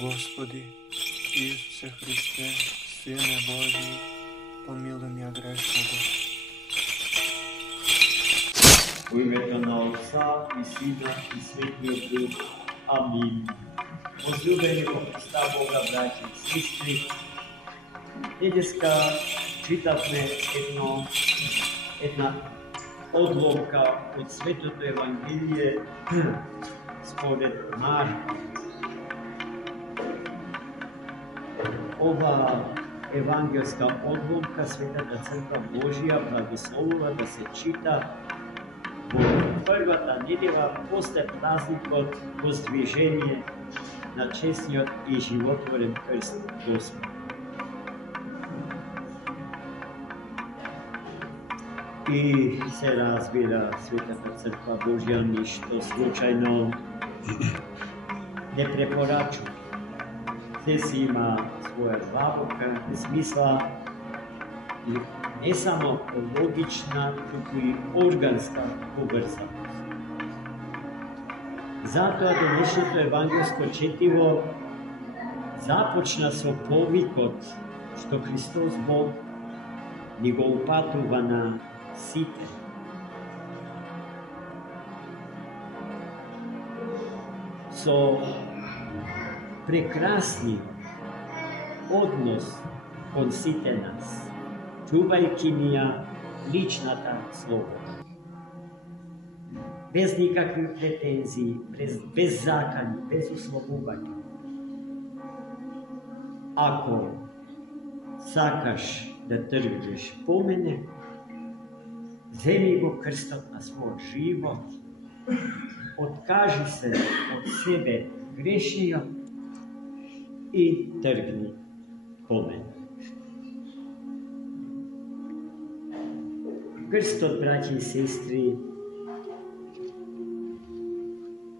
Господи, Исусе Христе, Сине Божи, помилуй меня грешного. Во името на Отца и Сина и Светиот Дух. Амин. Возлюбени во Христа Бога, браќи и сестри, денеска читавме една одломка од Светото Евангелие според Марко. Ова евангелска одломка Светата Црква Божија благословува да се чита во првата недела после празникот Воздвижение на честниот и животворен крст Господ. И се разбира, Светата Црква Божја ништо случајно не препорачува. Се си има своја длабока смисла, не само логична, туку и органска поврзаност. Затоа денешното евангелско четиво започна со повикот што Христос Бог ни го упатува на сите. Со прекрасни однос кон сите нас, чувајќи ни ја личната слобода. Без никакви претензии, без закани, без условување. Ако сакаш да тргнеш по мене, земи го крстот на својот живот, откажи се од себе грешниот и тргни по мене. Крстот, браќи и сестри,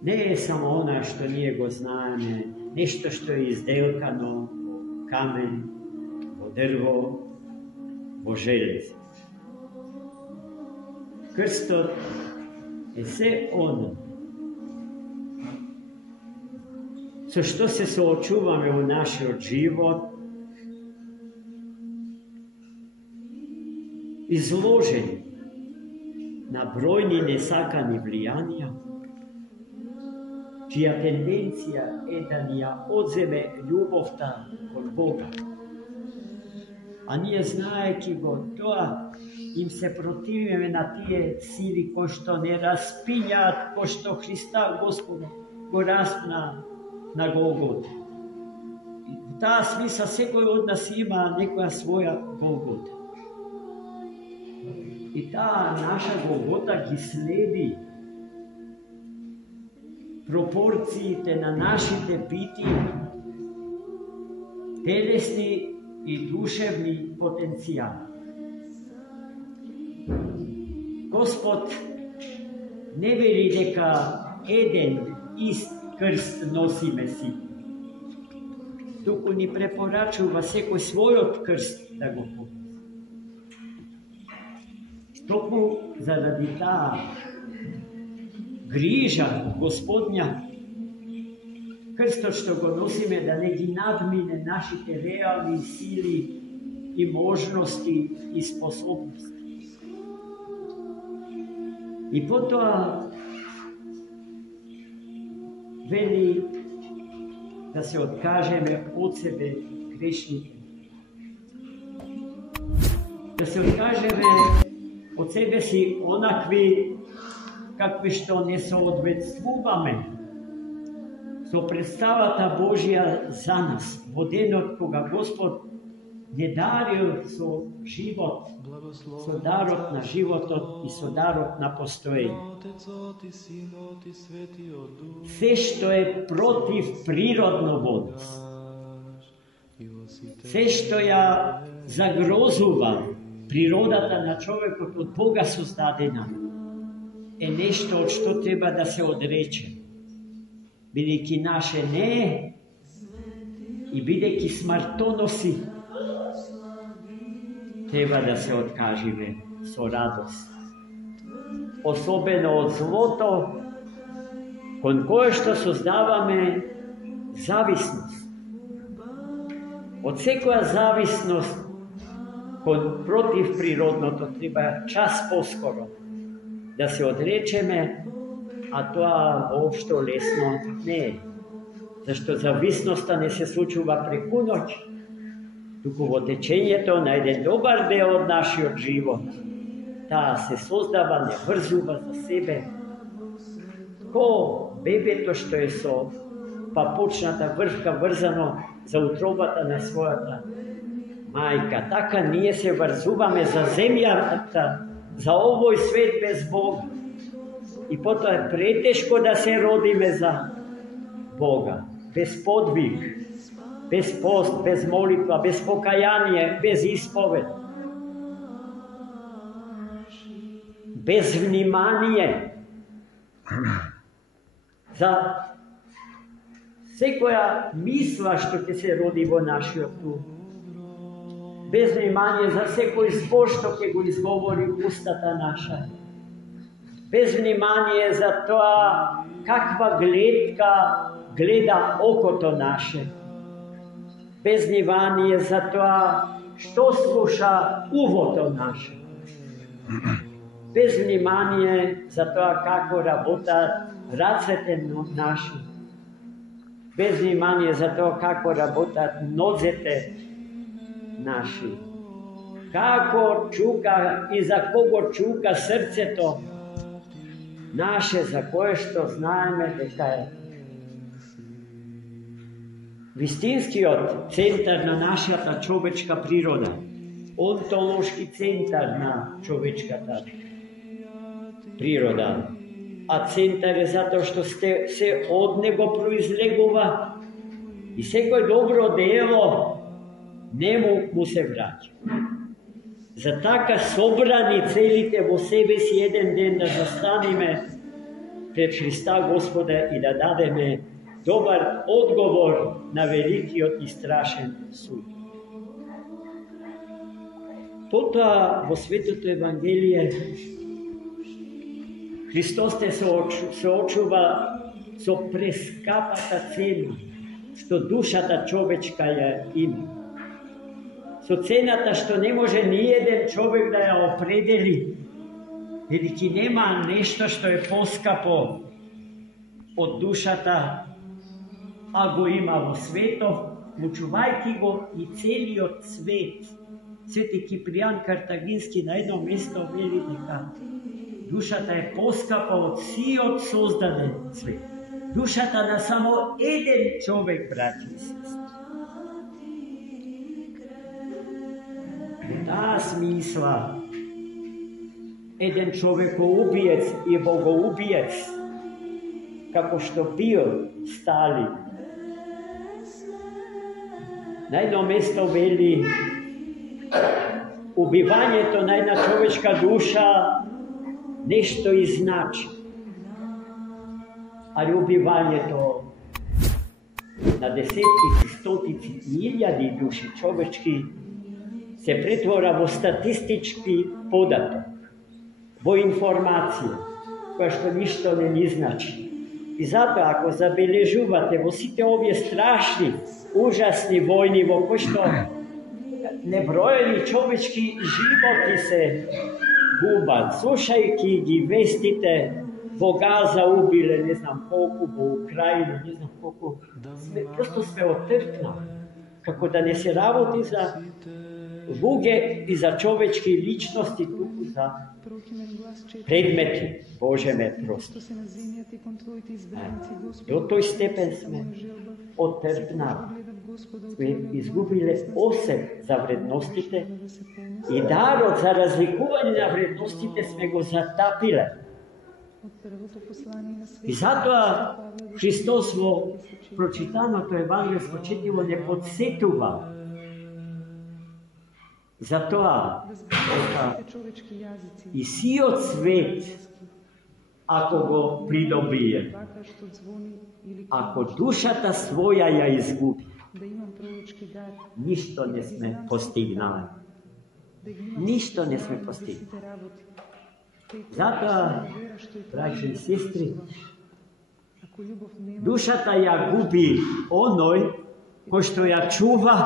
не е само она што ние го знаеме, нешто што е изделкано во камен, во дрво, во железо. Крстот е се оно со што се соочуваме во нашиот живот, изложени на бројни несакани влијанија, чија тенденција е да ни ја одземе љубовта кон Бога. А ние, знаеки го тоа, им се противиме на тие сили кои што не распињаат, кои што Христа Господа го распна на Голгота. И во таа смисла секој од нас има некоја своја Голгота. И таа наша Голгота ги следи пропорциите на нашите битија, телесни и душевни потенцијали. Господ не вели дека еден ист крст носиме си, туку ни препорачува секој својот крст да го понесе. Токму заради таа грижа Господња, крстот што го носиме да не ги надмине нашите реални сили и можности и способности. И потоа вели да се откажеме од себе грешните. Да се откажеме од себе си онакви какви што не соодветствуваме со представата Божја за нас во денот кога Господ не дарил со живот, со дарот на животот и со дарот на постоење. Се што е против природно во нас, се што ја загрозува природата на човекот од Бога создадена, е нешто од што треба да се одрече. Бидејќи наше не е и бидејќи смртоноси, треба да се откажиме со радост. Особено од злото, кон кое што создаваме зависност. Од секоја зависност против природното треба час поскоро да се одречеме, а тоа воопшто лесно не е. Зашто зависноста не се случува преку ноќ, туку во течењето на еден добар дел од нашиот живот. Таа се создава, не врзува за себе. Ко бебето што е со папучната врвка врзано за утробата на својата мајка. Така ние се врзуваме за земјата, за овој свет без Бога. И потоа е претешко да се родиме за Бога. Без подвиг, без пост, без молитва, без покаяние, без исповед. Без внимание. За секоја мисла што ќе се роди во нашиот ум. Без внимание за секој збор што ќе го изговори устата наша. Без внимание за тоа каква гледка гледа окото наше. Без внимание за тоа што слуша увото наше. Без внимание за тоа како работат рацете наши. Без внимание за тоа како работат нозете наши. Како чука и за кого чука срцето наше, за кое што знаеме дека е вистинскиот центар на нашата човечка природа, онтолошки центар на човечката природа. А центар е затоа што се од него произлегува и секој добро дело нему му се враќа. За така собрани целите во себе си еден ден да застанеме пред Христа Господа и да дадеме добар одговор на великиот и страшен суд. Потоа во Светото Евангелие Христос те се очува со прескапата цена што душата човечка ја има. Со цената што не може ни еден човек да ја определи, бидејќи нема нешто што е поскапо од душата, а го има во светот, вклучувајќи го и целиот свет. Свети Кипријан Картагински на едно место вели дека душата е поскапа од сиот создаден свет. Душата на само еден човек, браќи и сестри. Во таа смисла, еден човекоубиец и богоубиец, како што бил Сталин, на едно место вели убивањето на една човечка душа нешто изначи. Али убивањето на десетки, стотици, илјади души човечки се претвора во статистички податок, во информација, која што ништо не ни значи. И затоа, ако забележувате во сите овие страшни, ужасни војни во кои што неброени човечки животи се губат, слушајќи ги вестите во Газа убиле, не знам колку, во Украина, не знам колку, просто сме отрпнали. Како да не се работи за луѓе и за човечки личности, туку за предмети. Боже ме прости. До тој степен сме отрпнали. Сме изгубиле осет за вредностите и дарот за разликување на вредностите сме го затапиле. И затоа Христос во прочитаното евангелско четиво не подсетува за тоа дека и сиот свет, ако го придобие, ако душата своја ја изгуби, ништо не сме постигнали. Ништо не сме постигнали. Затоа, браќи и сестри, душата ја губи оној кој што ја чува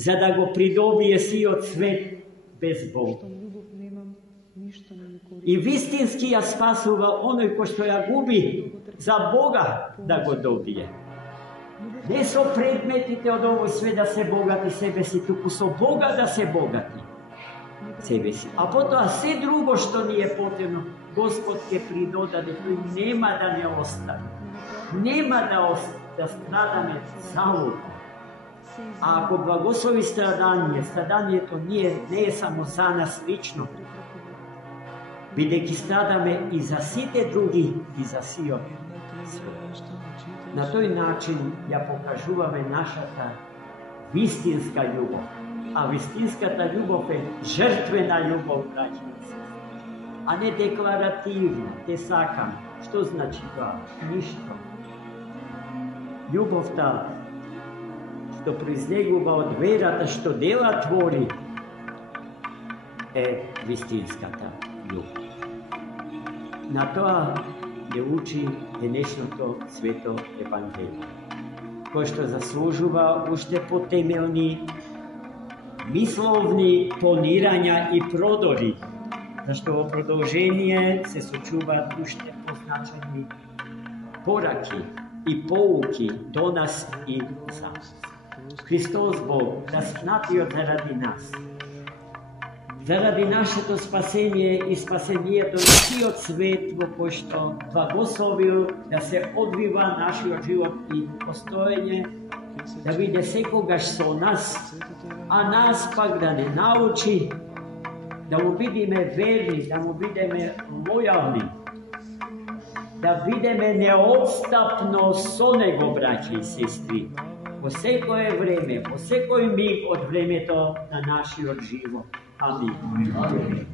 за да го придобие сиот свет без Бог. И вистински ја спасува оној кој што ја губи за Бога да го добие. Не со предметите од овој свет да се богати себе си, туку со Бога да се богати себе си. А потоа се друго што ни е потребно, Господ ќе придодаде, тој нема да не остави. Нема да страдаме залудно. А ако благослови страданието не е само за нас лично, бидејќи страдаме и за сите други и за сиот свет. На тој начин ја покажуваме нашата вистинска љубов. А вистинската љубов е жртвена љубов, браќи и сестри, а не декларативна, те сакам. Што значи тоа? Ништо. Љубовта што произлегува од верата, што дела твори, е вистинската љубов. На тоа не учи денешното свето Евангелие, кој што заслужува уште потемелни мисловни планирања и продори, зашто во продолжение се сочуваат уште позначени пораки и поуки до нас и за нас. Христос Бог, распнатиот заради нас, заради нашето спасение и спасението на сиот свет во кој што благословил да се одвива нашиот живот и постоење, да биде секогаш со нас, а нас пак да не научи, да му бидеме верни, да му бидеме лојални, да бидеме неотстапно со него, браќи и сестри, во секое време, во секој миг од времето на нашиот живот. Амин.